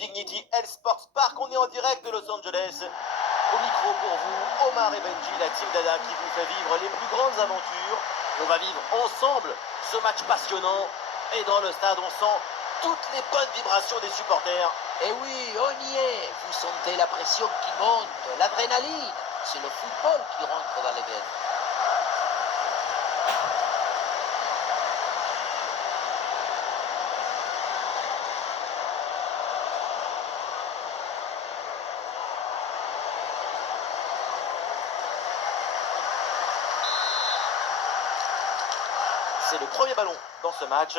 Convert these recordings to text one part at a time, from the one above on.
Dignity Health Sports Park. On est en direct de Los Angeles. Au micro pour vous, Omar et Benji, la team Dada qui vous fait vivre les plus grandes aventures. On va vivre ensemble ce match passionnant. Et dans le stade, on sent toutes les bonnes vibrations des supporters. Et oui, on y est. Vous sentez la pression qui monte, l'adrénaline. C'est le football qui rentre dans les veines. C'est le premier ballon dans ce match.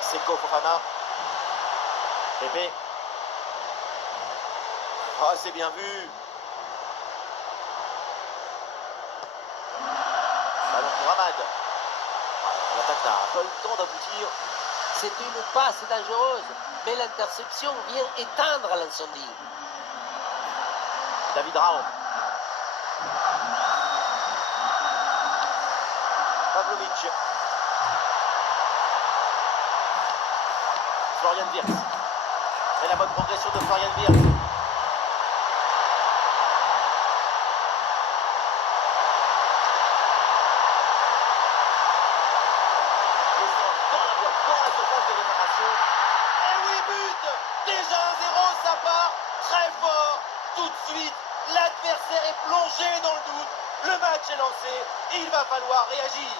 Seko Fofana. Pepe. Ah, c'est bien vu. Ballon pour Ahmad. L'attaque n'a pas eu le temps d'aboutir. C'est une passe dangereuse, mais l'interception vient éteindre l'incendie. David Raon. Pavlovic. Florian Wirtz. Et la bonne progression de Florian Wirtz. Déjà 1-0, ça part très fort. Tout de suite, l'adversaire est plongé dans le doute. Le match est lancé et il va falloir réagir.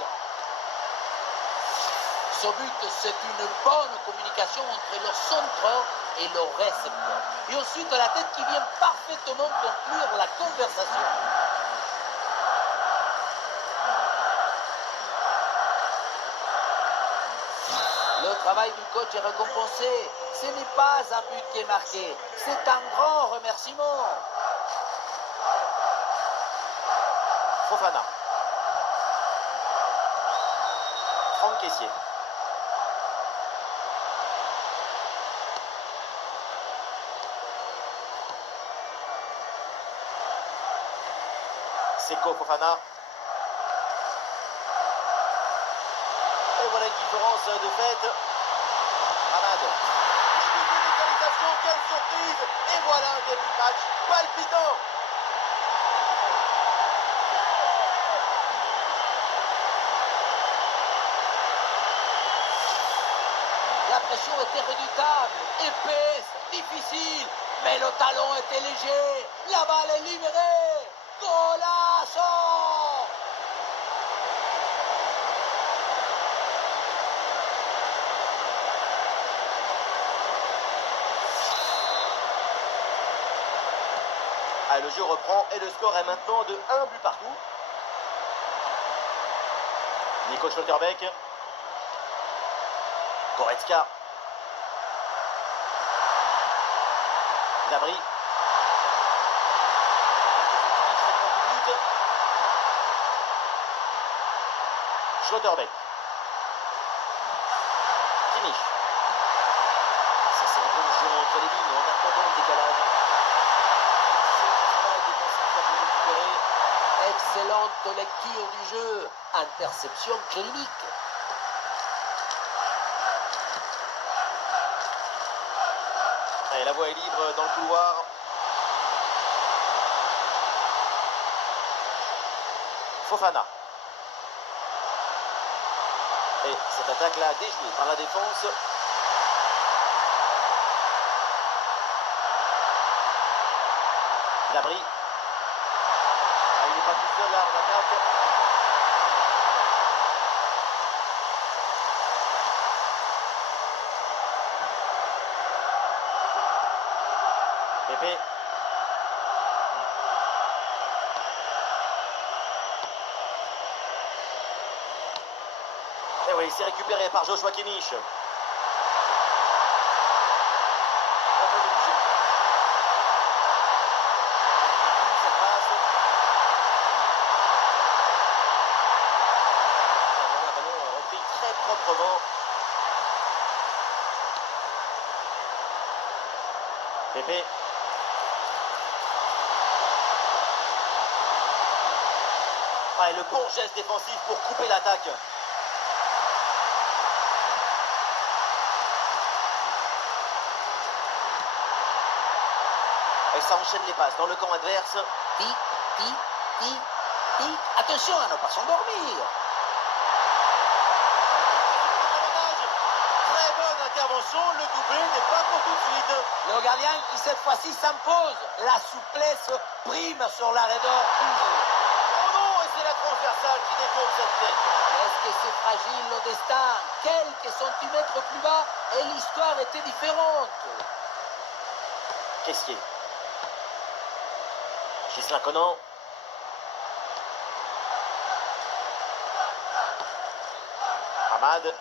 Ce but, c'est une bonne communication entre le centreur et le récepteur. Et ensuite, la tête qui vient parfaitement conclure la conversation. Le travail du coach est récompensé. Ce n'est pas un but qui est marqué, c'est un grand remerciement. Fofana. Franck Kessié. Seko Fofana. Et voilà une différence de fait. Ahmad. Quelle surprise! Et voilà un début de match palpitant! La pression était redoutable, épaisse, difficile, mais le talon était léger. La balle est libérée. Golazo! Ah, le jeu reprend et le score est maintenant de 1 but partout. Nico Schlotterbeck. Goretzka. Labri. Schlotterbeck. Kimmich. Ça c'est un bon jeu entre les lignes en attendant le décalage. Excellente lecture du jeu. Interception clinique. Et la voie est libre dans le couloir. Fofana. Et cette attaque-là déjouée par la défense. Labri. Ah, il n'est pas tout seul là en attaque. Pepe. Et oui, c'est récupéré par Joshua Kimmich. proprement. Pépé. Ouais, le bon geste défensif pour couper l'attaque. Et ça enchaîne les passes dans le camp adverse. Tic, tic, tic, tic. Attention à ne pas s'endormir. Très bonne intervention, le doublé n'est pas pour tout de suite. Le gardien qui cette fois-ci s'impose. La souplesse prime sur l'arrêt d'or. Oh non, et c'est la transversale qui détourne cette tête. Est-ce que c'est fragile le destin? Quelques centimètres plus bas et l'histoire était différente. Caissier. Ghislain Conan. Hamad.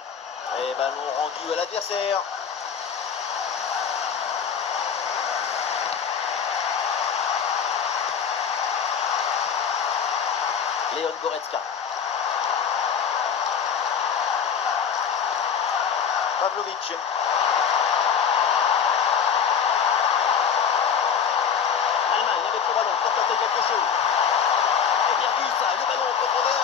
Et ballon rendu à l'adversaire. Léon Goretzka. Pavlovic. L'Allemagne avec le ballon pour tenter quelque chose. Et bien vu ça, le ballon en profondeur.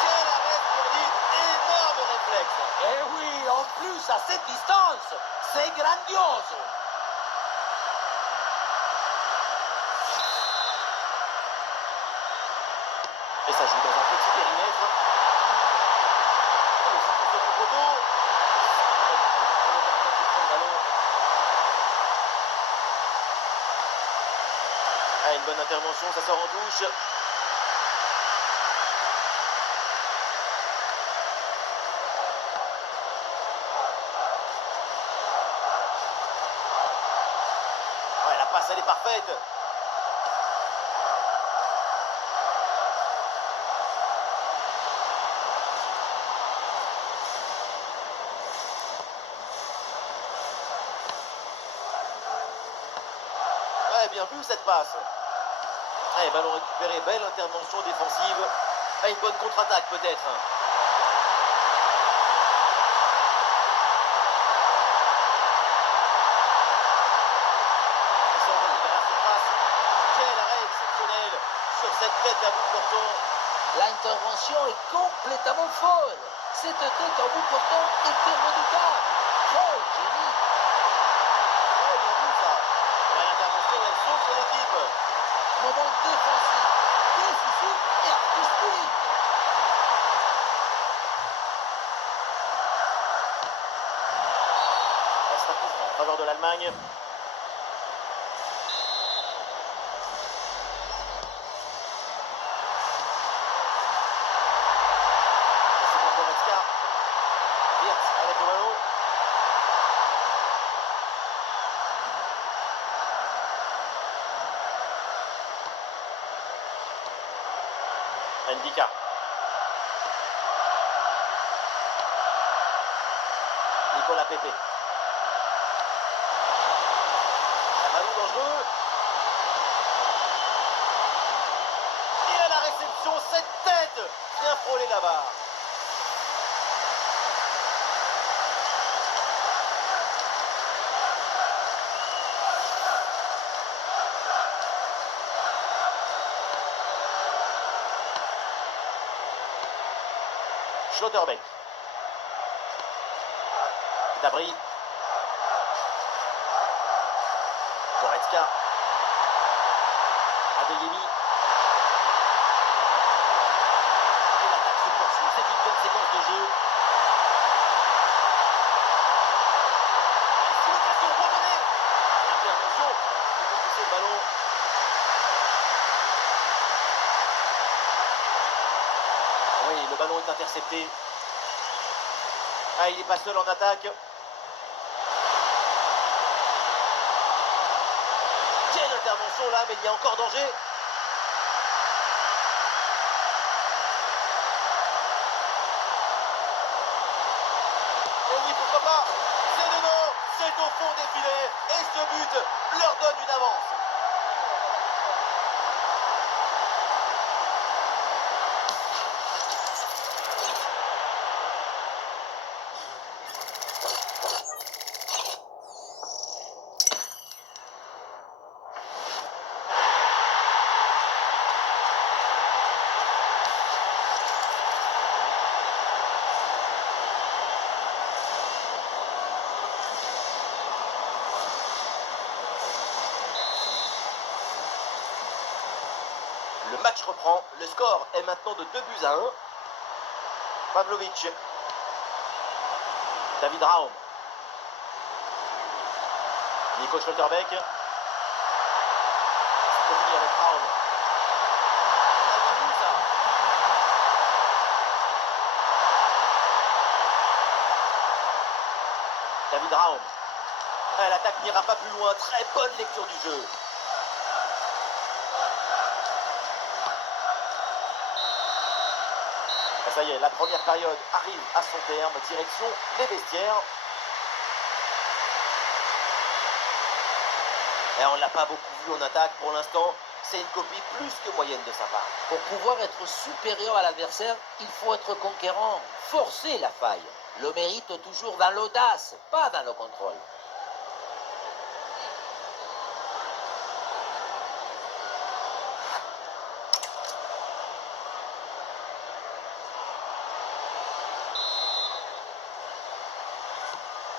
Quel arrêt splendide, énorme réflexe. Et oui, en plus à cette distance, c'est grandiose. Et ça joue dans un petit périmètre. Oh, le centre du poteau. Ah, une bonne intervention, ça sort en touche. Ouais, la passe, elle est parfaite. Ouais, bien vu cette passe. Allez, ballon récupéré, belle intervention défensive. Ah, une bonne contre-attaque peut-être. Il s'envole vers la surface. Quel arrêt exceptionnel sur cette tête à bout portant. L'intervention est complètement folle. Cette tête en bout portant était redoutable. Quel génie. Oh, bien vu ça. Ouais, l'intervention, elle sauve son équipe. Moment défensif, décisif et artistique. Ça sera coup franc en faveur de l'Allemagne. C'est pour Goretzka. Wirtz avec le ballon. Ndika. Nicolas Pepe. Un ballon dangereux. Et à la réception, cette tête vient frôler la barre. Schlotterbeck. Dabry. Goretzka. Adeyemi. Et l'attaque se poursuit. C'est une bonne séquence de jeu. C'est l'occasion pour donner. Intervention. Il faut pousser le ballon. Oui, le ballon est intercepté. Ah, il n'est pas seul en attaque. Quelle intervention là, mais il y a encore danger. Et oui, pourquoi pas. C'est dedans, c'est au fond des filets. Et ce but leur donne une avance. match reprend. Le score est maintenant de 2-1. Pavlovic. David Raum. Nico Schlotterbeck. Ça continue avec Raum. Très bien vu, ça. David Raum. L'attaque n'ira pas plus loin. Très bonne lecture du jeu. Ça y est, la première période arrive à son terme. Direction les vestiaires. Et on ne l'a pas beaucoup vu en attaque pour l'instant. C'est une copie plus que moyenne de sa part. Pour pouvoir être supérieur à l'adversaire, il faut être conquérant, forcer la faille. Le mérite toujours dans l'audace, pas dans le contrôle.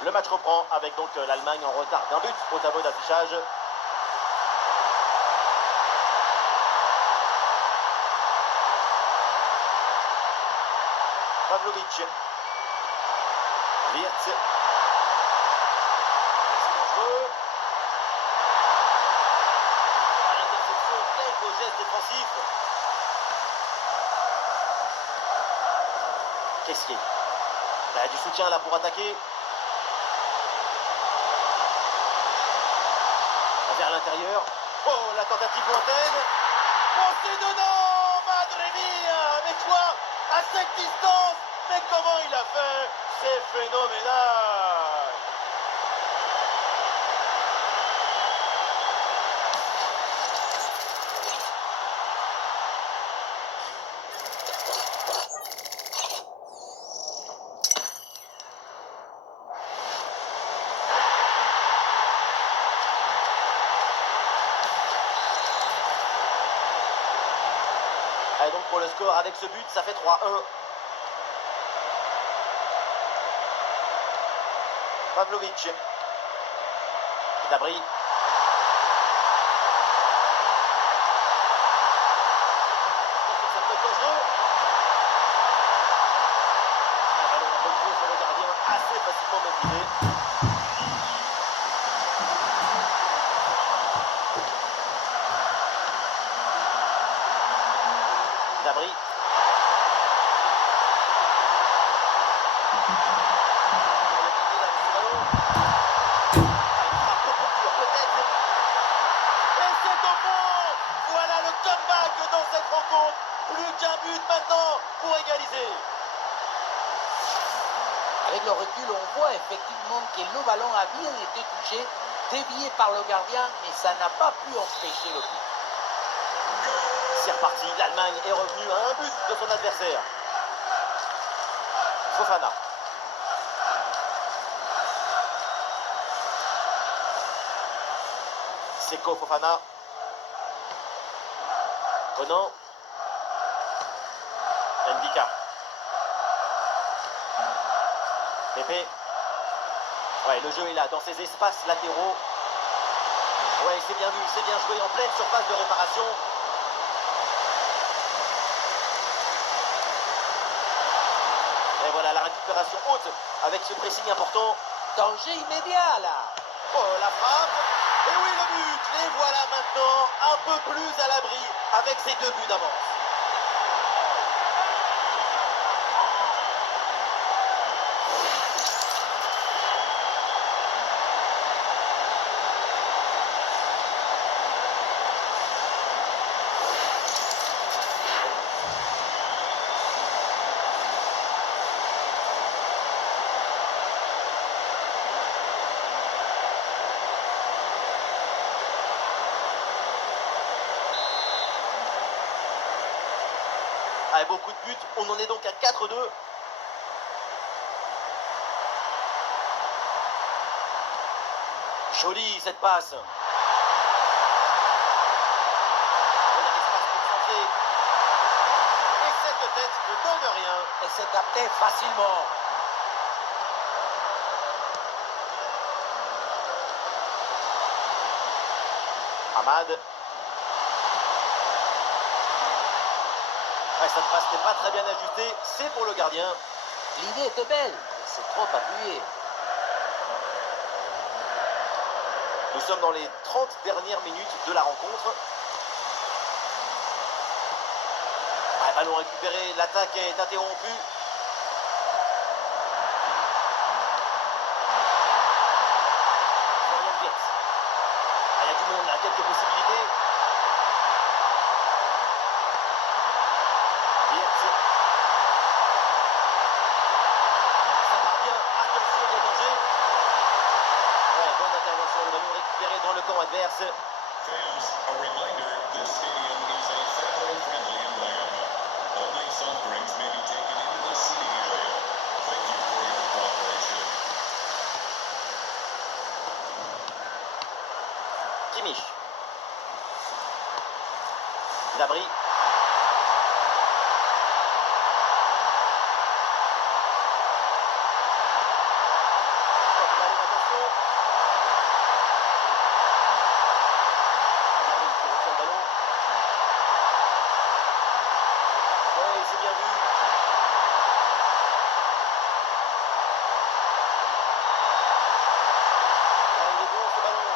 Le match reprend avec donc l'Allemagne en retard d'un but au tableau d'affichage. Pavlovic. Wirtz. C'est dangereux. L'interception, quel beau geste défensif. Kessier. Il y a du soutien là pour attaquer. Vers l'intérieur. Oh, la tentative lointaine. Oh, c'est dedans. Madre mia. Mais quoi? À cette distance. Mais comment il a fait? C'est phénoménal. Et donc pour le score avec ce but, ça fait 3-1. Pavlovic. Dabry. Ça peut être dangereux. Un ballon un peu gros sur le gardien, assez facilement maîtrisé. Dabry. Voilà le comeback dans cette rencontre. Plus qu'un but maintenant pour égaliser. Avec le recul, on voit effectivement que le ballon a bien été touché, dévié par le gardien, mais ça n'a pas pu empêcher le but. C'est reparti, l'Allemagne est revenue à un but de son adversaire. Fofana. Seko Fofana. Conan. Ndika. Pepe. Ouais, le jeu est là, dans ces espaces latéraux. Ouais, c'est bien vu, c'est bien joué en pleine surface de réparation. Et voilà la récupération haute avec ce pressing important. Danger immédiat là. Oh, la frappe. Et oui, le but. Les voilà maintenant un peu plus à l'abri avec ces 2 buts d'avance. Avec beaucoup de buts, on en est donc à 4-2. Jolie cette passe. On a l'espace pour centrer. Et cette tête ne donne rien. Et c'est capté facilement. Ahmad. Ouais, cette passe n'est pas très bien ajustée, c'est pour le gardien. L'idée était belle, mais c'est trop appuyé. Nous sommes dans les 30 dernières minutes de la rencontre. Ouais, ballon récupéré, l'attaque est interrompue. Florian Wirtz. Ah, il y a du monde là, quelques possibilités. Wirtz. Ça part bien, attention, il y a danger. Ouais, bonne intervention, le ballon récupéré dans le camp adverse. Fans, a reminder, this stadium is a family-friendly environment. Only soft drinks may be taken into the seating area. Thank you for your cooperation. Kimmich. Gnabry. Attention. Gnabry qui reçoit le ballon. Ouais, c'est bien vu. Ouais, il est bon ce ballon.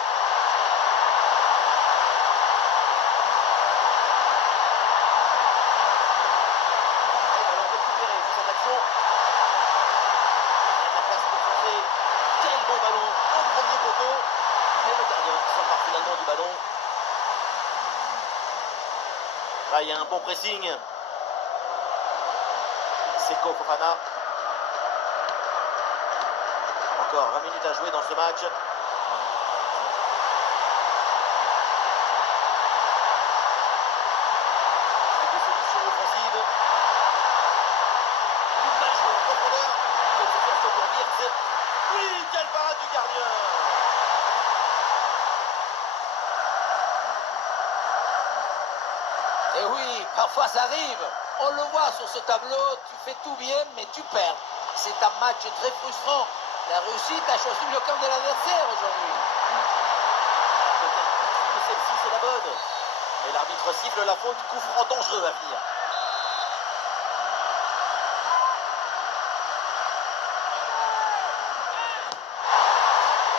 Et ballon récupéré sur cette action. Il y a de la place pour foncer. Quel bon ballon au premier poteau. Et le gardien s'empare finalement du ballon. Là, il y a un bon pressing. Seko Fofana. Encore 20 minutes à jouer dans ce match. Avec des solutions offensives. Une balle jouée en profondeur. Cette situation pour Wirtz. Oui, quelle parade du gardien. Et oui, parfois ça arrive. On le voit sur ce tableau, tu fais tout bien, mais tu perds. C'est un match très frustrant. La réussite a choisi le camp de l'adversaire aujourd'hui. Peut-être que celle-ci, c'est la bonne. Et l'arbitre siffle la faute, coup franc dangereux à venir.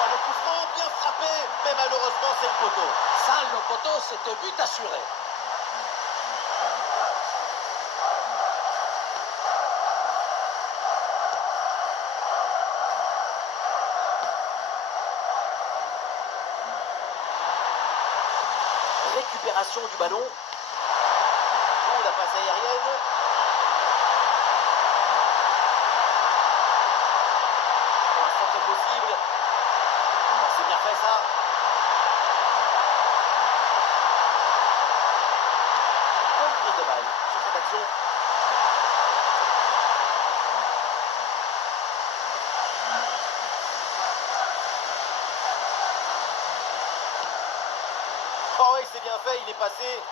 Oh, le coup franc bien frappé, mais malheureusement, c'est le poteau. Sans le poteau, c'est un but assuré. Récupération du ballon. Oh, la passe aérienne. Pour l'instant, c'est possible. Oh, c'est bien fait ça. Bonne prise de balle sur cette action. Oh oui, c'est bien fait, il est passé.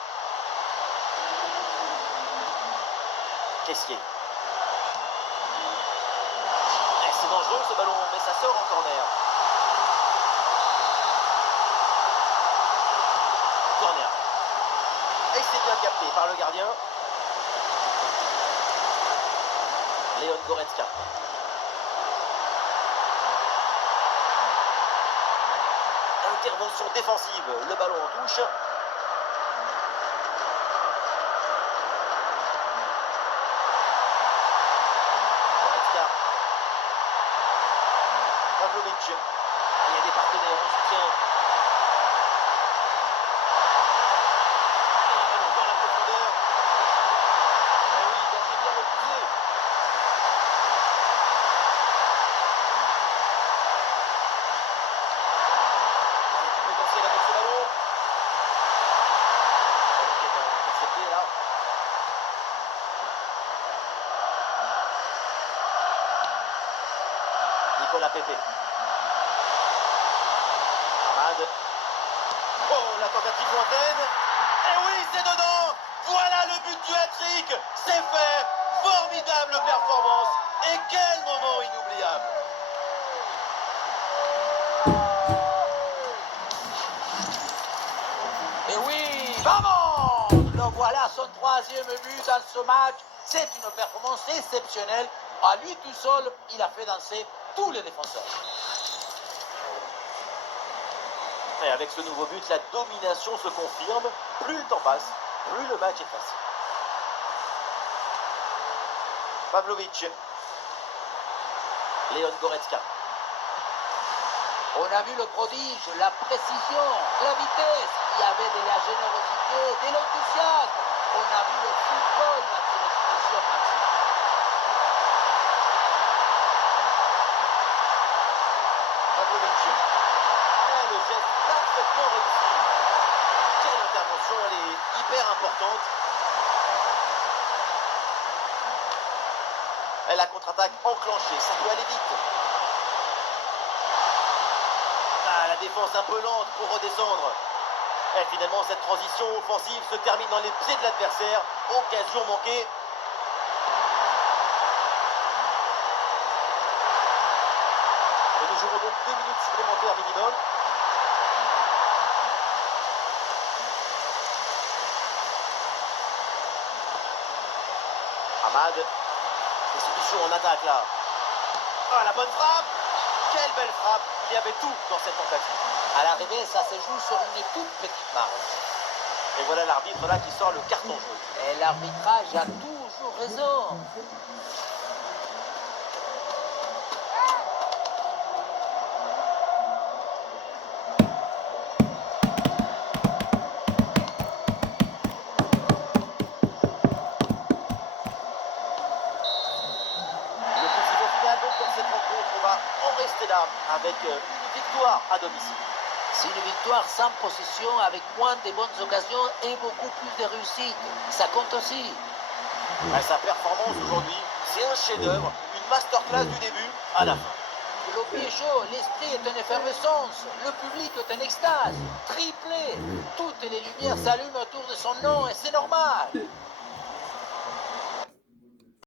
Caissier. Eh, c'est dangereux ce ballon, mais ça sort en corner. Corner. Et c'est bien capté par le gardien. Leon Goretzka. Intervention défensive, le ballon en touche. Goretzka. Pavlovic. Il y a des partenaires en soutien. Et un ballon dans la profondeur. Eh oui, danger bien repoussé. Il y a du potentiel avec ce ballon. Ballon qui est intercepté là. Nicolas Pepe. Ahmad. Oh, la tentative lointaine. Et oui, c'est dedans. Voilà le but du hat-trick. C'est fait. Formidable performance. Et quel moment inoubliable. Et oui, vamos! Lo voilà son troisième but dans ce match. C'est une performance exceptionnelle. À lui tout seul, il a fait danser tous les défenseurs. Et avec ce nouveau but, la domination se confirme. Plus le temps passe, plus le match est facile. Pavlovic. Leon Goretzka. On a vu le prodige, la précision, la vitesse. Il y avait de la générosité, de l'enthousiasme. On a vu le football dans son expression maximale. Pavlovic. Et le geste parfaitement réussi. Quelle intervention, elle est hyper importante. Et la contre-attaque enclenchée, ça peut aller vite. Ah, la défense un peu lente pour redescendre. Et finalement, cette transition offensive se termine dans les pieds de l'adversaire. Occasion manquée. Et nous jouerons donc 2 minutes supplémentaires minimum. Hamad. Restitution en attaque là. Ah, la bonne frappe. Quelle belle frappe. Il y avait tout dans cette tentative. À l'arrivée, ça se joue sur une toute petite marge. Et voilà l'arbitre là qui sort le carton jaune. Et l'arbitrage a toujours raison. Le petit final donc dans cette rencontre, on va en rester là avec une victoire à domicile. C'est une victoire sans possession avec moins de bonnes occasions et beaucoup plus de réussite. Ça compte aussi. Sa performance aujourd'hui, c'est un chef-d'œuvre, une masterclass du début à la fin. Le pied est chaud, l'esprit est en effervescence, le public est en extase, triplé. Toutes les lumières s'allument autour de son nom et c'est normal.